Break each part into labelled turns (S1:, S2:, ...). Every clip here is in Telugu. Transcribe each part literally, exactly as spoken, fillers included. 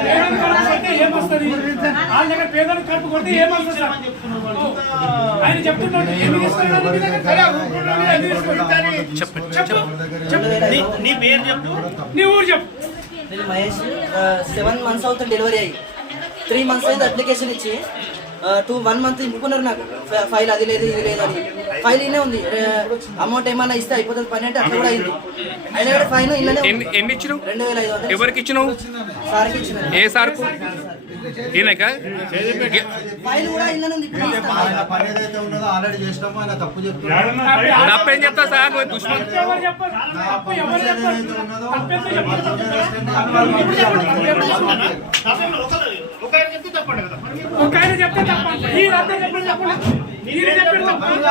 S1: ఏమొస్తుంది వాళ్ళ దగ్గర పేదలకు కడుపు కొడితే ఏమొస్తుంది సార్ ఆయన చెప్తున్నాడు
S2: నీ పేరు చెప్పు,
S1: నీ ఊరు చెప్పు.
S3: నేను మహేష్. సెవెన్ మంత్స్ అవుతుంది డెలివరీ అయ్యి. త్రీ మంత్స్ అయింది అప్లికేషన్ ఇచ్చి. టూ వన్ మంత్ ఇంపుకున్నారు నాకు ఫైల్, అది లేదు ఇది లేదు అని. ఫైల్ ఇన్నే ఉంది. అమౌంట్ ఏమైనా ఇస్తే అయిపోతుంది పని అంటే అట్లా కూడా అయింది. అయినా కూడా ఫైన్ ఇల్లనే
S4: ఎన్ని ఇచ్చినావు?
S3: రెండు వేల ఐదు వందలు.
S4: ఎవరికి ఇచ్చినావు?
S3: సార్కి ఇచ్చిన.
S4: ఏ సార్కు? ఈయనక
S3: ఫైల్ కూడా ఇల్లనే ఉంది.
S4: తప్పేం చెప్తా సార్? దుష్మన్
S1: ఒక ఆయన చెప్తే తప్ప మీరు అందరూ చెప్పండి చెప్పండి మీరు చెప్పండి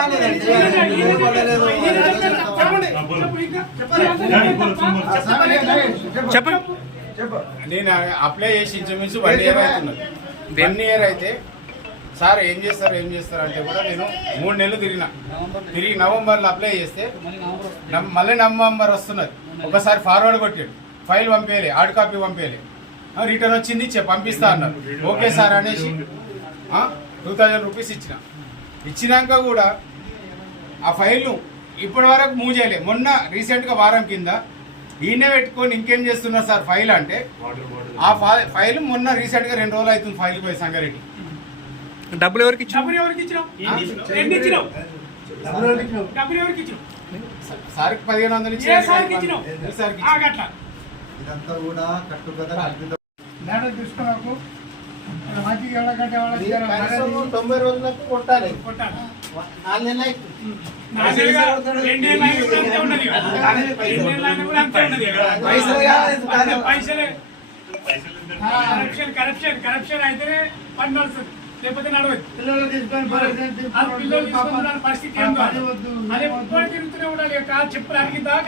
S4: చెప్పండి.
S5: నేను అప్లై చేసి ఇంచుమించు వన్ ఇయర్ అవుతున్నది. వన్ ఇయర్ అయితే సార్ ఏం చేస్తారు ఏం చేస్తారు అంటే కూడా నేను మూడు నెలలు తిరిగిన తిరిగి నవంబర్లో అప్లై చేస్తే మళ్ళీ నవంబర్ వస్తున్నది. ఒకసారి ఫార్వర్డ్ కొట్టాడు, ఫైల్ పంపేయాలి, హార్డ్ కాపీ పంపేయాలి, రిటర్న్ వచ్చింది ఇచ్చే పంపిస్తా అన్నారు. ఓకే సార్ అనేసి టూ థౌజండ్ రూపీస్ ఇచ్చిన. ఇచ్చినాక కూడా ఆ ఫైల్ను ఇప్పటి వరకు మూవ్ చేయలే. మొన్న రీసెంట్గా వారం కింద ఈయనే పెట్టుకొని ఇంకేం చేస్తున్నారు సార్ ఫైల్ అంటే, ఆ ఫైల్ మొన్న రీసెంట్గా రెండు రోజులు అవుతుంది ఫైల్ పోయి సంగారెడ్డి.
S4: డబ్బులు ఎవరికి ఇచ్చిన?
S1: డబ్బులు ఎవరికి ఇచ్చినావు? డబ్బులు ఎవరికి ఇచ్చినావు?
S5: సార్కి పదిహేను వందలు
S1: ఇచ్చిన.
S6: ఇదంతా కూడా కట్టుకథ
S1: చూసుకోకు.
S6: తొంభై రోజులకు కొట్టాలి. నాలుగు నెలలు
S1: కరప్షన్ కరప్షన్ కరప్షన్ అయితేనే పని నడుస్తుంది, లేకపోతే నడవదు. పిల్లలు తీసుకొని పరిస్థితి ఏంటో అదే ముప్పై తిరుగుతూనే ఉండాలి. చెప్పులు అడిగిన దాకా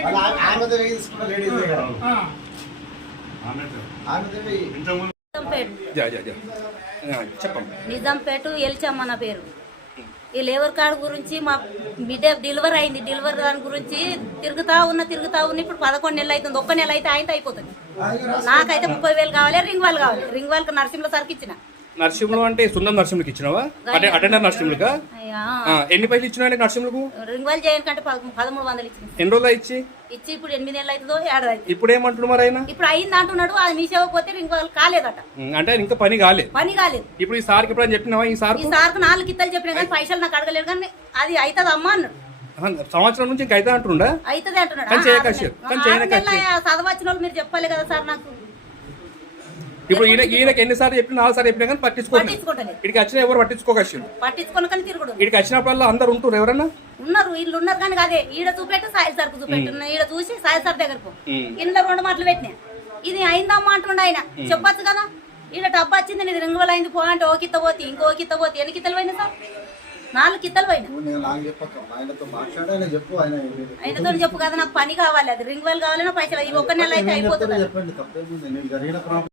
S7: నిజాంపేట ఎల్చమ్మ నా పేరు. ఈ లేబర్ కార్డు గురించి మా బిడ్డ డెలివరీ అయింది. డెలివరీ దాని గురించి తిరుగుతా ఉన్నా తిరుగుతా ఉన్నా ఇప్పుడు పదకొండు నెలలు అవుతుంది. ఒక్క నెల అయితే ఆయన అయిపోతుంది. నాకైతే ముప్పై వేలు కావాలి, రింగ్ వాళ్ళు కావాలి. రింగ్ వాళ్ళకి నరసింహ సార్కి ఇచ్చిన.
S4: నరసింహులు అంటే సుందరం నరసింహులకి ఇచ్చినావా? అంటే అటెండర్ నరసింహులుగా ఎన్ని పైసలు ఇచ్చినా నరసింహులకు?
S7: రింగ్ వాళ్ళు చేయని కంటే పదమూడు వందలు ఇచ్చిన.
S4: ఎన్ని రోజులు ఇచ్చి
S7: ఇచ్చి ఇప్పుడు ఎనిమిది నెలలు అవుతుందో ఏడాది.
S4: ఇప్పుడు ఏమంటున్నారు మరి ఆయన?
S7: ఇప్పుడు అయింది అంటున్నాడు. అది మీ సేవకపోతే రింగ్ వాళ్ళు కాలేదట.
S4: అంటే ఇంకా పని కాలేదు.
S7: పని కాలేదు.
S4: ఇప్పుడు ఈ సార్కి ఇప్పుడు చెప్పినావా? ఈ సార్
S7: ఈ సార్కు నాలుగు కిత్తలు చెప్పినా కానీ పైసలు నాకు అడగలేదు. కానీ అది అవుతుంది అమ్మా అన్నాడు.
S4: సంవత్సరం నుంచి ఇంకా అయితే అంటుండా?
S7: అవుతుంది అంటున్నాడు. చదవచ్చిన వాళ్ళు మీరు చెప్పాలి కదా సార్ నాకు.
S4: ఇప్పుడు ఈయన ఈయనకి ఎన్నిసార్లు చెప్పిన నాలుగు సార్లు చెప్పినా కానీ పట్టించుకోండి. ఇక్కడికి వచ్చిన ఎవరు పట్టించుకోకచ్చు.
S7: పట్టించుకోను కానీ తిరుగుడు.
S4: ఇక్కడికి వచ్చినప్పుడు అందరు ఉంటారు. ఎవరన్నా
S7: ఉన్నారు, వీళ్ళు ఉన్నారు కానీ అదే ఈడ చూపెట్టు సాయి సార్కు చూపెట్టు. ఈడ చూసి సాయి సార్ దగ్గరకు ఇంట్లో రెండు మాటలు పెట్టినా. ఇది అయిందమ్మా అంటుండే ఆయన. చెప్పచ్చు కదా ఈడ డబ్బు వచ్చింది నీది రింగ్ వల్ల అయింది పో అంటే ఓ కిత్త పోతే ఇంకో కిత్త పోతే ఎన్ని కిత్తలు పోయినా సార్? నాలుగు కిత్తలు పోయినా. ఆయనతో చెప్పు కదా నాకు పని కావాలి, అది రింగ్ వాళ్ళు కావాలి, పైసలు ఈ ఒక్క నెల అయితే అయిపోతుంది.